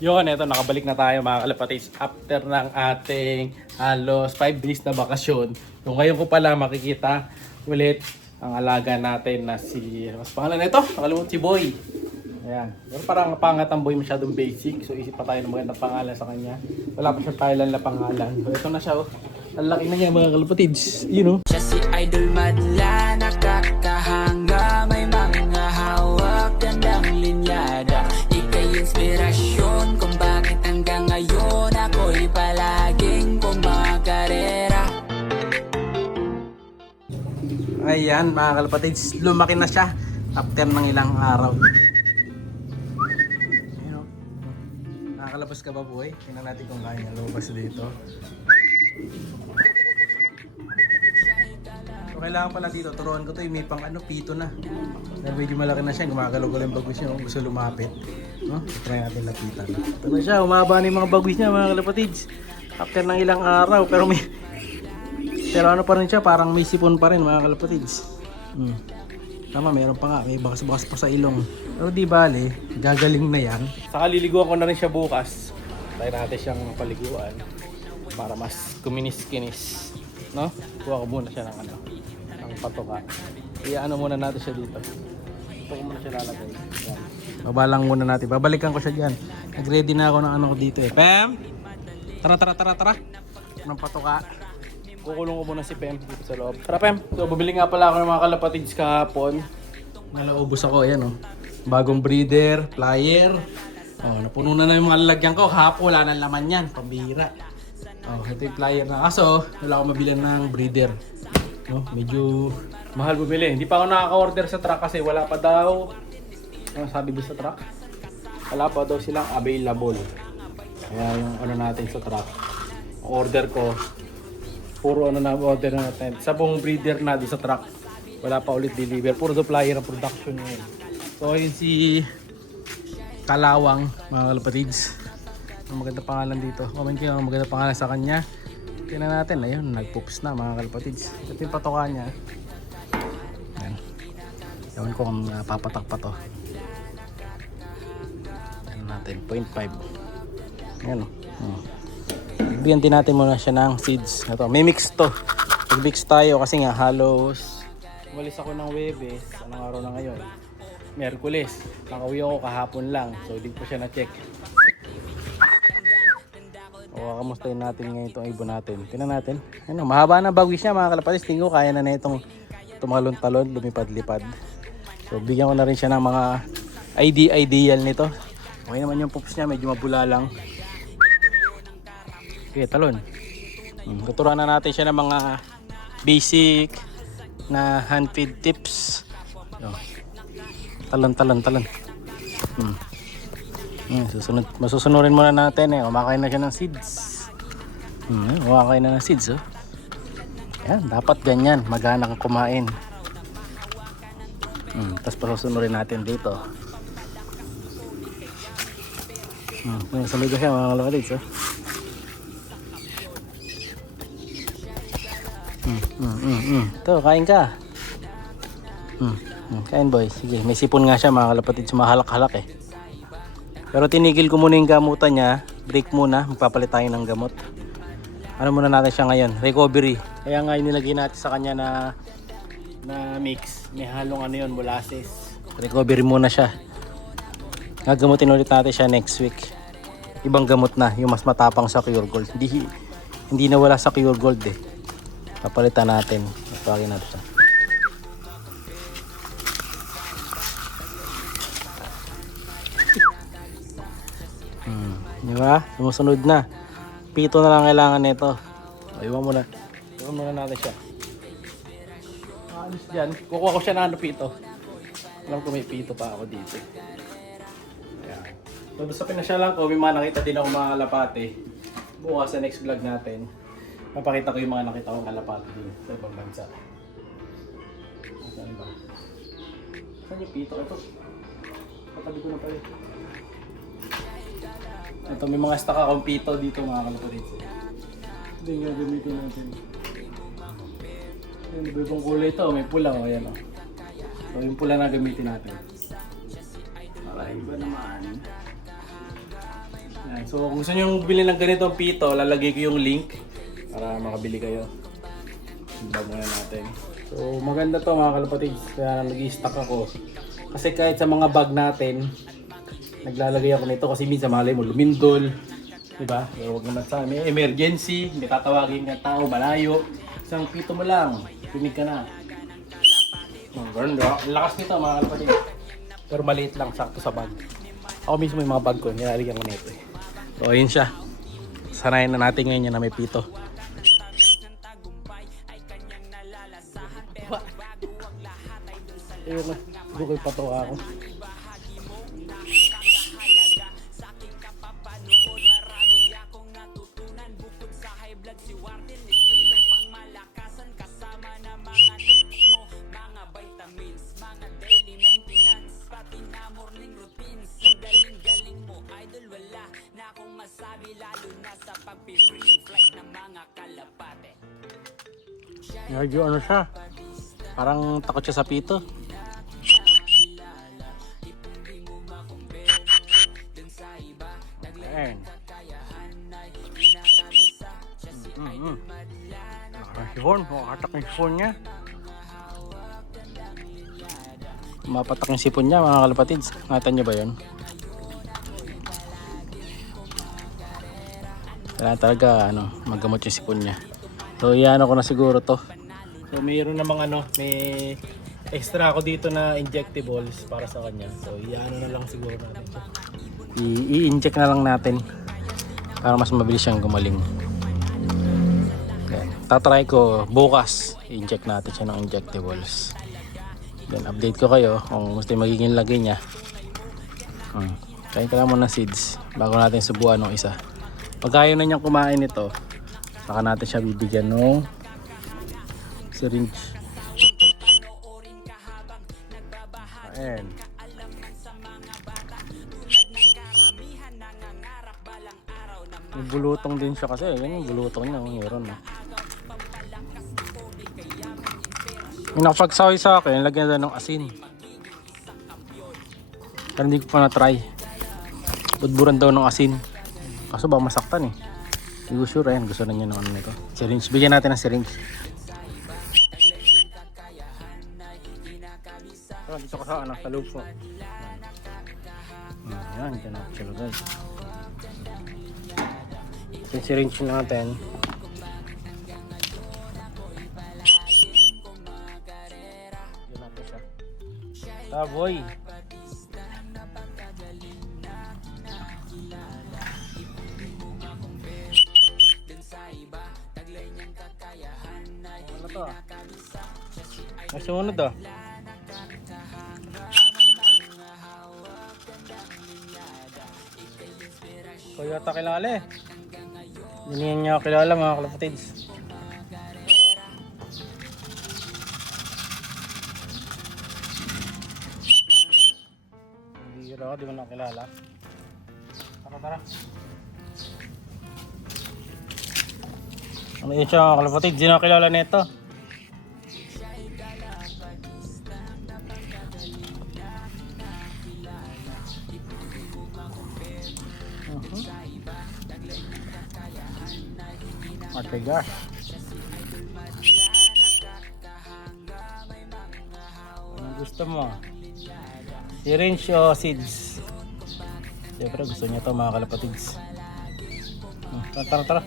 Yun, eto, nakabalik na tayo mga kalapatids after ng ating halos 5 days na bakasyon. So ngayon ko pala makikita ulit ang alaga natin na si, mas pangalan na ito, nakalimutan, si Boy. Ayan, pero parang pangat ang Boy, masyadong basic. So isip pa tayo ng magandang pangalan sa kanya. Wala pa siya Thailand na pangalan. So ito na siya, oh. Ang laki na niya mga kalapatids, you know. Siya si Idol Madla, nakakahanga, may mga hawak, gandang linyada. Ika'y inspirasyon kung bakit hanggang ngayon ako'y palaging kumakarera. Ayan mga kalapatids, lumaki na siya after ng ilang araw. Ayan, oh. Nakakalabas ka ba, Boy? Tingnan natin kung kaya niya lumabas dito. So kailangan pala dito, turuan ko to, may pang pito na. Dahil medyo malaki na siya, gumagalaw-galaw yung bagwis niya kung gusto lumapit. No? Try natin lapitan. Ito na siya, umaba na yung mga bagwis niya mga kalapatids. After ng ilang araw, pero ano pa rin siya, parang may sipon pa rin mga kalapatids. Tama, meron pa nga, may bakas-bakas pa sa ilong. Pero di bale, gagaling na yan. Saka liliguan ko na rin siya bukas. Try natin siyang paliguan para mas kuminis-kinis. No? Kuha ko muna siya ng patoka. Iano muna natin siya dito. Ito ko muna siya lalagay. Yan. Babalang muna natin. Babalikan ko siya dyan. Nag-ready na ako ng ko dito eh. Pem! Tara! Ng patoka. Kukulong ko muna si Pem dito sa loob. Tara Pem! So bumili nga pala ako ng mga kalapatids kahapon. Nalaubos ako. Ayan oh. Bagong breeder, plier. Oh, napuno na yung mga lalagyan ko. Hapon wala na laman yan. Pambihira. Oh, ito yung plier na. Kaso, wala akong mabilan ng breeder. No, medyo mahal bumili. Hindi pa ako nakaka-order sa truck kasi wala pa daw. Ano sabi doon sa truck? Wala pa daw silang available. Kaya yung natin sa truck. Order ko. Puro na order natin. Sa buong breeder na doon sa truck. Wala pa ulit deliver. Puro supplier ang production ngayon. So, yun si Kalawang, mga kalapatids. Ang maganda pangalan dito. Comment kayo ang maganda pangalan sa kanya. Tingnan natin, ayun, nagpoops na mga kalapatids. Ito yung patoka niya. Ayan. Ewan ko kung papatak pa to. Tingnan natin, 0.5. Ayan o. Bigyan din natin muna siya ng seeds. Ito, may mix to. Mag-mix tayo kasi nga halos. Umalis ako ng Webes. Anong araw na ngayon? Miyerkules. Nakauwi ako kahapon lang. So, hindi ko siya na-check. O, kamustahin natin ngayon itong ibon natin. Tingnan natin. Ano, mahaba na bagwis niya mga kalapatids. Tingin ko kaya na itong tumalon-talon, lumipad-lipad. So bigyan ko na rin siya ng mga ideal nito. Okay naman yung poops niya, medyo mabula lang. Okay, talon. Tuturuan na natin siya ng mga basic na hand feed tips. Talon. Masusunurin muna natin eh. Kumakain na siya ng seeds. Kumakain na ng seeds oh. Yan, dapat ganyan. Magana kang kumain. Tapos pasusunurin natin dito. Samigo siya mga kalapatids oh. Ito, kain ka. Kain boy. Sige, may sipon nga siya mga kalapatids. Mahalak-halak eh. Pero tinigil ko muna yung gamutan niya. Break muna. Magpapalit tayo ng gamot. Ano muna natin siya ngayon? Recovery. Kaya nga nilagay natin sa kanya na mix. May halong molasses. Recovery muna siya. Gagamutin ulit natin siya next week. Ibang gamot na. Yung mas matapang sa Cure Gold. Hindi na wala sa Cure Gold eh. Papalitan natin. Pagpagin natin siya. Diba? Sumusunod na. Pito na lang kailangan nito. Iwan muna. Iwan muna natin siya. Alis dyan. Kukuha ko siya ng pito. Alam ko may pito pa ako dito. Ayan. So sa pinasyalan ko, may mga nakita din ako mga kalapate. Bukas sa next vlog natin. Mapakita ko yung mga nakita kong kalapate din sa ibang bansa. Saan ba? Saan yung pito? Ito. Katabi ko na pala. Ito, may mga stock akong pito dito mga kalapatids. Hindi nga gamitin natin. Yung ibang kulay ito, may pula o ayan o. So yung pula na gamitin natin. Para iba naman. Ayan. So kung gusto nyo bumili ng ganitong pito, lalagay ko yung link para makabili kayo. Sundan muna natin. So maganda to mga kalapatids, kaya nag-i-stock ako. Kasi kahit sa mga bag natin, naglalagay ako nito kasi minsan malay mo lumindol. Diba? Pero huwag naman sa may emergency, may tatawagin ka tao malayo. Isang pito mo lang, pinig ka na. Ang ganda. Ang lakas nito mga kalapatids. Pero maliit lang, sakto sa bag. Ako mismo yung mga bag ko, nilalagyan ko nito eh. So ayun siya. Sanayin na natin ngayon yan na may pito. Ayun na, bukay pato ako. Medyo ano siya, parang takot siya sa pito. Ayan. Nakakasihon, makakatak yung sipon niya. Mapatak yung sipon niya mga kalapatids. Nakita niyo ba yun? Kailangan talaga maggamot yung sipon niya. So iyan ko na siguro to. So mayroon namang may extra ako dito na injectables para sa kanya. So iyan na lang siguro natin to. I-inject na lang natin para mas mabilis siyang gumaling. Okay. Tatry ko bukas i-inject natin siya ng injectables. Then update ko kayo kung gusto yung magiging lagay niya. Kain ka lang muna seeds bago natin subuan ng isa. Pag ayaw na niyang kumain ito, saka natin siya bibigyan ng syringe. Ayan. May bulutong din siya kasi. Yan yung bulutong niya. Meron na. Yung nakapagsawi sa akin, lagyan na ng asin. Pero hindi ko pa na-try. Budburan daw ng asin. Kaso ba masaktan eh. Hindi ko sure yan. Gusto na niya ng nito. Syringe. Bigyan natin ng syringe. So, dito ko sa sa loob po. Ayan. Dito na siya guys. Yung syringe natin. Yun natin siya. Boy. Ano to ah? May sumunod ah. Kaya yata kilala eh. Hindi niya ako kilala mga kalapatids. Hindi raw, di mo na kilala. Tara. Ano yun siya mga kalapatids? Di na ako kilala nito. Matigas. Anong gusto mo? Syringe o seeds? Siyempre gusto niya to mga kalapatids. Tara.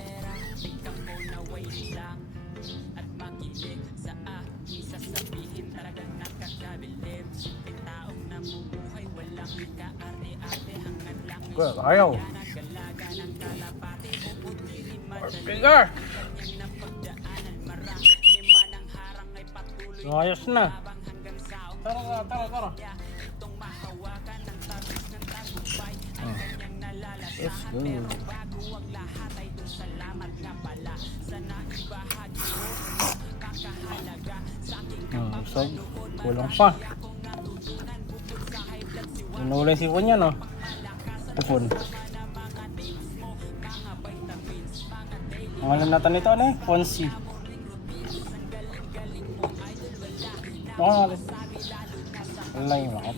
Ayaw. Bigger. Ayos na. Tara. Let's go. Usog. Kulang pa. Nawala yung sipon niya, no? Tupon. Ang alam natin nito, ano eh? Fonzie. Wala yung lakot.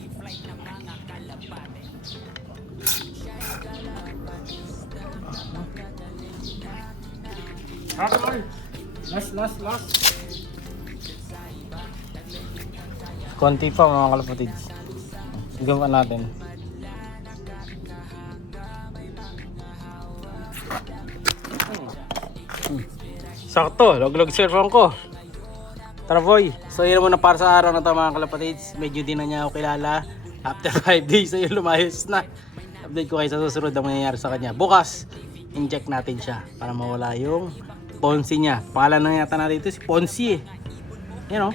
Last. Konti pa mga kalapatids. Gawa natin. Sakto, log cellphone ko. Tara boy, so yun muna para sa araw na ito mga kalapatids. Medyo din na niya ako kilala. After 5 days ayun lumayos na. Update ko kayo sa susunod na mangyayari sa kanya. Bukas, inject natin siya para mawala yung Ponzi niya. Pangalan na yata natin ito si Ponzi eh. You know?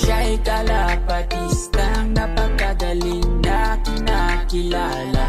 Siya'y kalapatistang napakagaling na kinakilala.